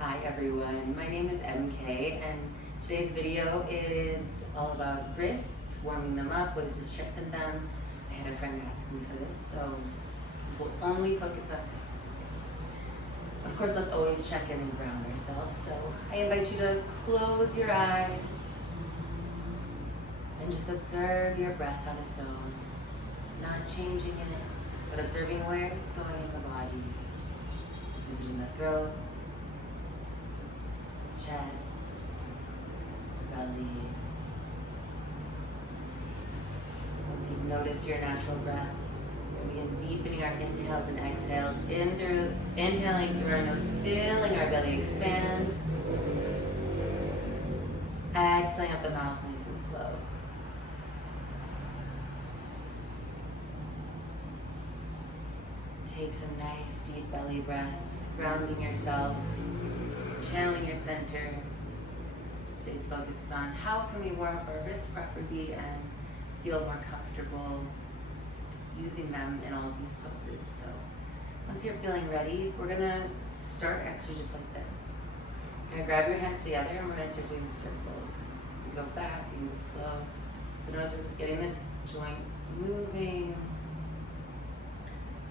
Hi everyone, my name is MK and today's video is all about wrists, warming them up, ways to strengthen them. I had a friend ask me for this, so we'll only focus on wrists today. Of course, let's always check in and ground ourselves, so I invite you to close your eyes and just observe your breath on its own, not changing it, but observing where it's going in the body. Is it in the throat? Chest, belly. Once you've noticed your natural breath, we're going to begin deepening our inhales and exhales. Inhaling through our nose, feeling our belly expand. Exhaling out the mouth nice and slow. Take some nice deep belly breaths, grounding yourself, channeling your center. Today's focus is on how can we warm up our wrists properly and feel more comfortable using them in all of these poses. So once you're feeling ready, we're gonna start actually just like this. You're gonna grab your hands together and we're gonna start doing circles. You can go fast, you can go slow. The nose, we're just getting the joints moving.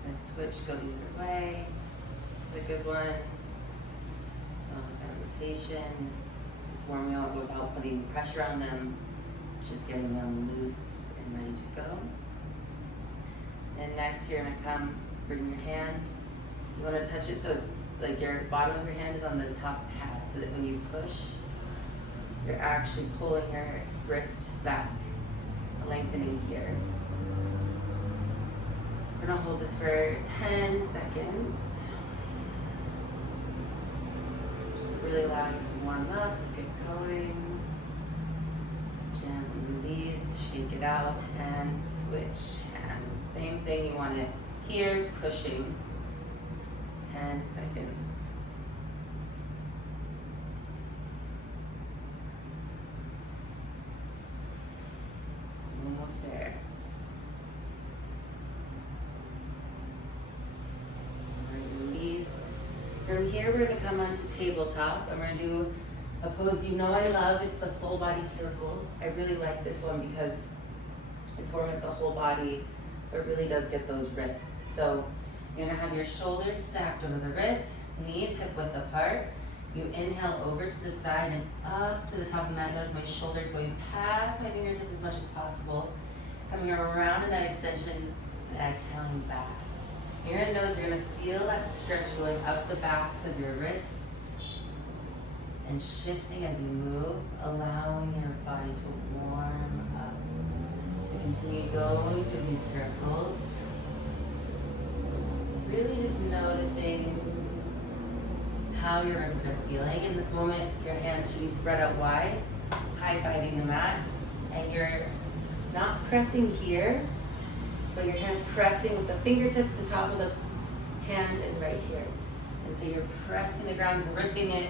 We're gonna switch, go the other way. This is a good one. Rotation. It's warming up without putting pressure on them. It's just getting them loose and ready to go. And next you're gonna come, bring your hand. You wanna touch it so it's like your bottom of your hand is on the top pad so that when you push, you're actually pulling your wrist back, lengthening here. We're gonna hold this for 10 seconds. Really allow you to warm up, to get going. Gently release, shake it out, and switch hands. Same thing, you want it here, pushing. 10 seconds. Almost there. From here, we're gonna come onto tabletop and we're gonna do a pose you know I love. It's the full body circles. I really like this one because it's warming up the whole body, but it really does get those wrists. So you're gonna have your shoulders stacked over the wrists, knees hip width apart. You inhale over to the side and up to the top of the mat. Notice my shoulders going past my fingertips as much as possible. Coming around in that extension and exhaling back. You're gonna notice you're gonna feel that stretch going up the backs of your wrists and shifting as you move, allowing your body to warm up. So continue going through these circles. Really just noticing how your wrists are feeling. In this moment, your hands should be spread out wide, high-fiving the mat, and you're not pressing here, but your hand pressing with the fingertips, the top of the hand, and right here. And so you're pressing the ground, gripping it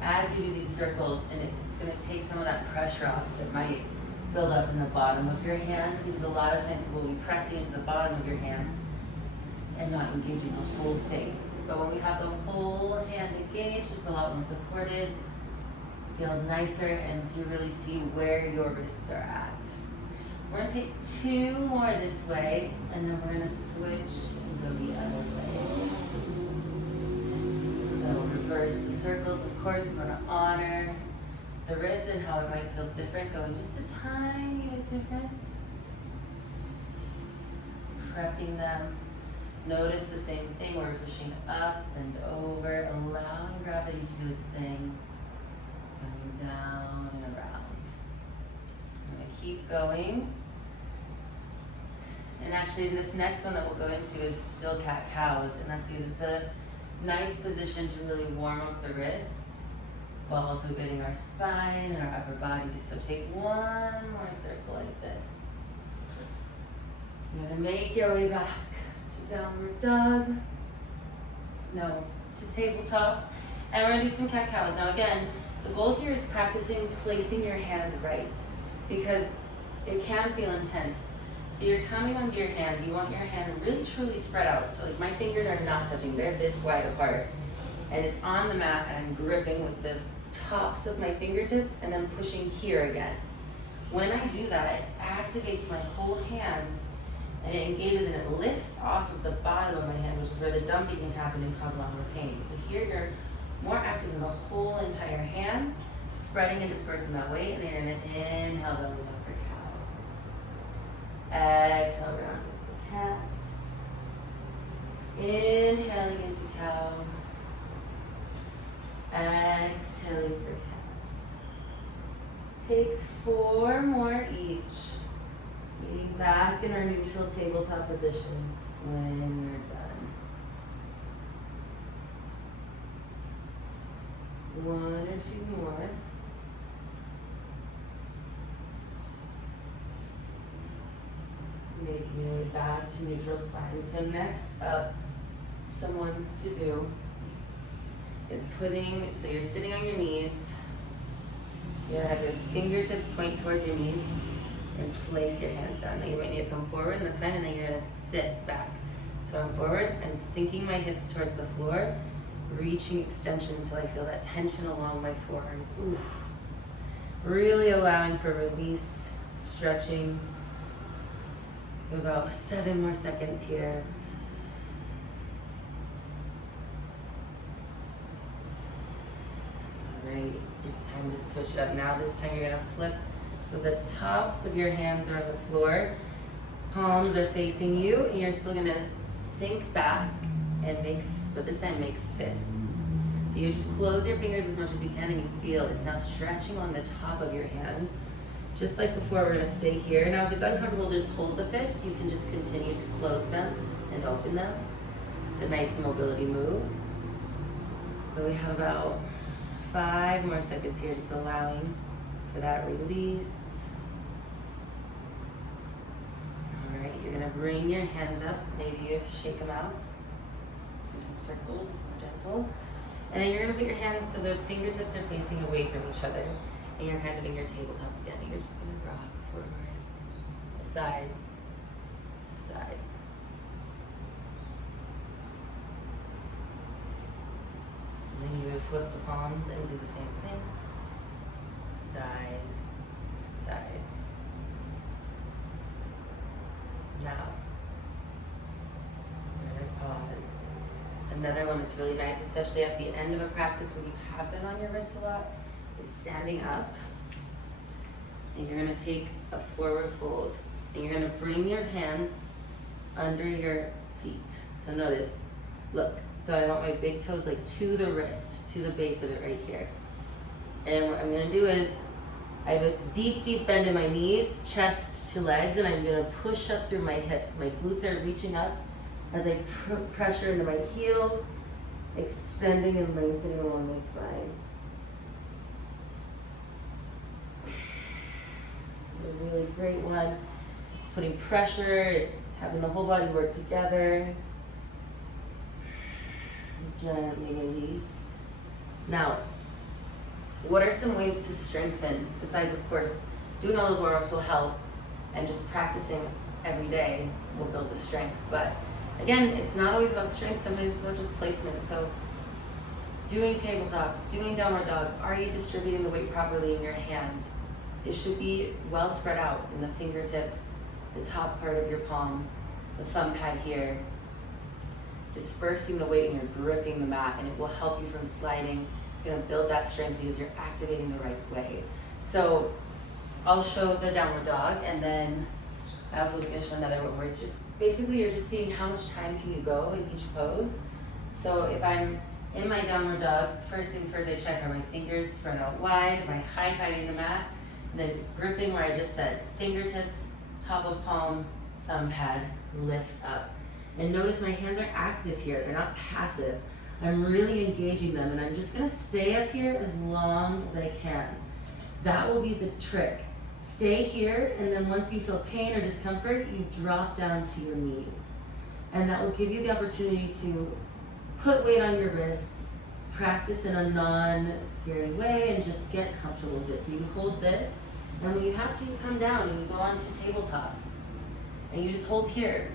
as you do these circles, and it's gonna take some of that pressure off that might build up in the bottom of your hand, because a lot of times people will be pressing into the bottom of your hand and not engaging the whole thing. But when we have the whole hand engaged, it's a lot more supported, feels nicer, and you really see where your wrists are at. We're gonna take 2 more this way, and then we're gonna switch and go the other way. So reverse the circles. Of course, we're gonna honor the wrist and how it might feel different, going just a tiny bit different. Prepping them. Notice the same thing, we're pushing up and over, allowing gravity to do its thing. Coming down and around. I'm gonna keep going. And actually this next one that we'll go into is still cat-cows, and that's because it's a nice position to really warm up the wrists while also getting our spine and our upper bodies. So take 1 more circle like this. You're gonna make your way back to downward dog. No, to tabletop. And we're gonna do some cat-cows. Now again, the goal here is practicing placing your hand right, because it can feel intense. So you're coming onto your hands, you want your hand really truly spread out. So like my fingers are not touching, they're this wide apart. and it's on the mat, and I'm gripping with the tops of my fingertips, and I'm pushing here again. When I do that, it activates my whole hands, and it engages and it lifts off of the bottom of my hand, which is where the dumping can happen and cause a lot more pain. So here you're more active in the whole entire hand, spreading and dispersing that weight, and then you're gonna inhale, belly up for cow. Exhale, round for cat. Inhaling into cow. Exhaling for cat. Take 4 more each. Meeting back in our neutral tabletop position when you're done. 1 or 2 more. Making your way back to neutral spine. So next up, someone's to do is so you're sitting on your knees. You're gonna have your fingertips point towards your knees and place your hands down. Now you might need to come forward, and that's fine, and then you're gonna sit back. So I'm forward, I'm sinking my hips towards the floor, reaching extension until I feel that tension along my forearms. Oof. Really allowing for release, stretching. About 7 more seconds here. All right, it's time to switch it up. Now this time you're gonna flip so the tops of your hands are on the floor, palms are facing you, and you're still gonna sink back and but this time make fists. So you just close your fingers as much as you can, and you feel it's now stretching on the top of your hand. Just like before, we're gonna stay here. Now if it's uncomfortable, just hold the fist. You can just continue to close them and open them. It's a nice mobility move. But we have about 5 more seconds here, just allowing for that release. All right, you're gonna bring your hands up. Maybe you shake them out. Do some circles, gentle. And then you're gonna put your hands so the fingertips are facing away from each other. And you're kind of in your tabletop again. And you're just gonna rock forward, side to side. And then you would flip the palms into the same thing, side to side. Now, we're gonna pause. Another one that's really nice, especially at the end of a practice when you have been on your wrist a lot, is standing up. And you're gonna take a forward fold. And you're gonna bring your hands under your feet. So notice, look, so I want my big toes like to the wrist, to the base of it right here. And what I'm gonna do is, I have this deep, deep bend in my knees, chest to legs, and I'm gonna push up through my hips. My glutes are reaching up as I pressure into my heels, extending and lengthening along my spine. It's a really great one. It's putting pressure, it's having the whole body work together. Gently release. Now, what are some ways to strengthen, besides of course, doing all those warm-ups will help, and just practicing every day will build the strength. But again, it's not always about strength, sometimes it's about just placement. So doing tabletop, doing downward dog, are you distributing the weight properly in your hand? It should be well spread out in the fingertips, the top part of your palm, the thumb pad here, dispersing the weight, and you're gripping the mat, and it will help you from sliding. It's gonna build that strength because you're activating the right way. So I'll show the downward dog, and then I also was gonna show another one where it's just, basically you're just seeing how much time can you go in each pose. So if I'm in my downward dog, first things first, I check, are my fingers spread out wide, am I high-fiving the mat? And then gripping where I just said, fingertips, top of palm, thumb pad, lift up. And notice my hands are active here, they're not passive. I'm really engaging them, and I'm just gonna stay up here as long as I can. That will be the trick. Stay here, and then once you feel pain or discomfort, you drop down to your knees. And that will give you the opportunity to put weight on your wrists, practice in a non-scary way, and just get comfortable with it. So you hold this, and when you have to, you come down and you go onto tabletop. And you just hold here.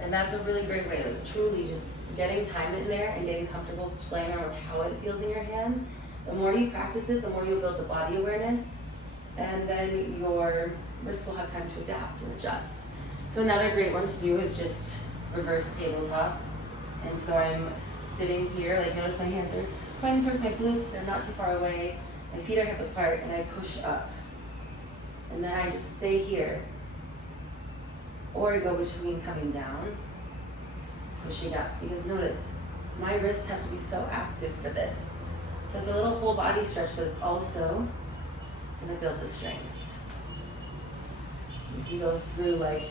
And that's a really great way, like truly just getting time in there and getting comfortable playing around with how it feels in your hand. The more you practice it, the more you'll build the body awareness, and then your wrists will have time to adapt and adjust. So another great one to do is just reverse tabletop. And so I'm sitting here, like notice my hands are pointing towards my glutes, they're not too far away, my feet are hip apart, and I push up. And then I just stay here, or go between coming down, pushing up, because notice, my wrists have to be so active for this. So it's a little whole body stretch, but it's also gonna build the strength. You can go through like,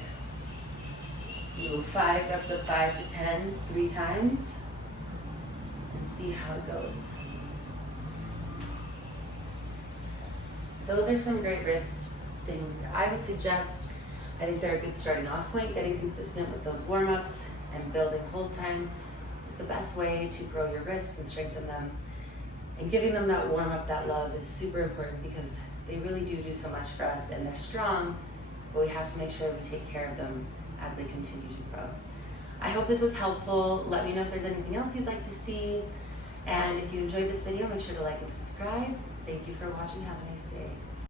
do 5 reps of 5 to 10, 3 times, and see how it goes. Those are some great wrist things that I would suggest. I think they're a good starting off point. Getting consistent with those warm-ups and building hold time is the best way to grow your wrists and strengthen them. And giving them that warm-up, that love is super important because they really do so much for us, and they're strong, but we have to make sure we take care of them as they continue to grow. I hope this was helpful. Let me know if there's anything else you'd like to see. And if you enjoyed this video, make sure to like and subscribe. Thank you for watching. Have a nice day.